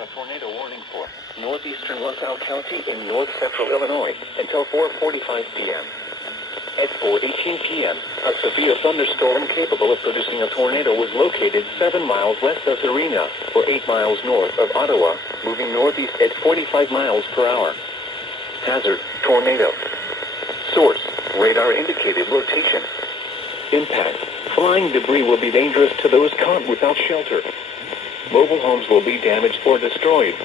a tornado warning for northeastern LaSalle County in north central Illinois until 4:45 p.m. At 4:18 p.m., a severe thunderstorm capable of producing a tornado was located 7 miles west of Serena, or 8 miles north of Ottawa, moving northeast at 45 miles per hour. Hazard, tornado. Source, radar indicated rotation. Impact, flying debris will be dangerous to those caught without shelter. Mobile homes will be damaged or destroyed.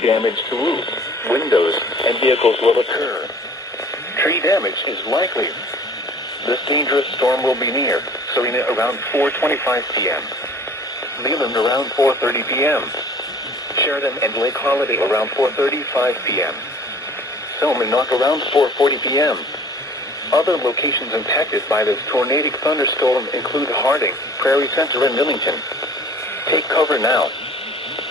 Damage to roofs, windows, and vehicles will occur. Tree damage is likely. This dangerous storm will be near Serena around 4:25 p.m. Leland around 4:30 p.m. Sheridan and Lake Holiday around 4:35 p.m. Selmanock around 4:40 p.m. Other locations impacted by this tornadic thunderstorm include Harding, Prairie Center, and Millington. Take cover now.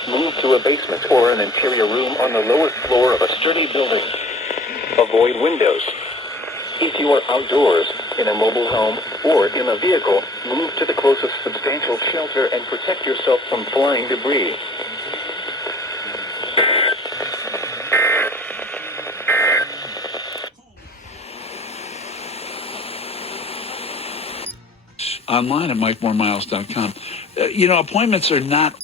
Move to a basement or an interior room on the lowest floor of a sturdy building. Avoid windows. If you are outdoors, in a mobile home, or in a vehicle, move to the closest substantial shelter and protect yourself from flying debris. Online at MikeMoreMiles.com. Appointments are not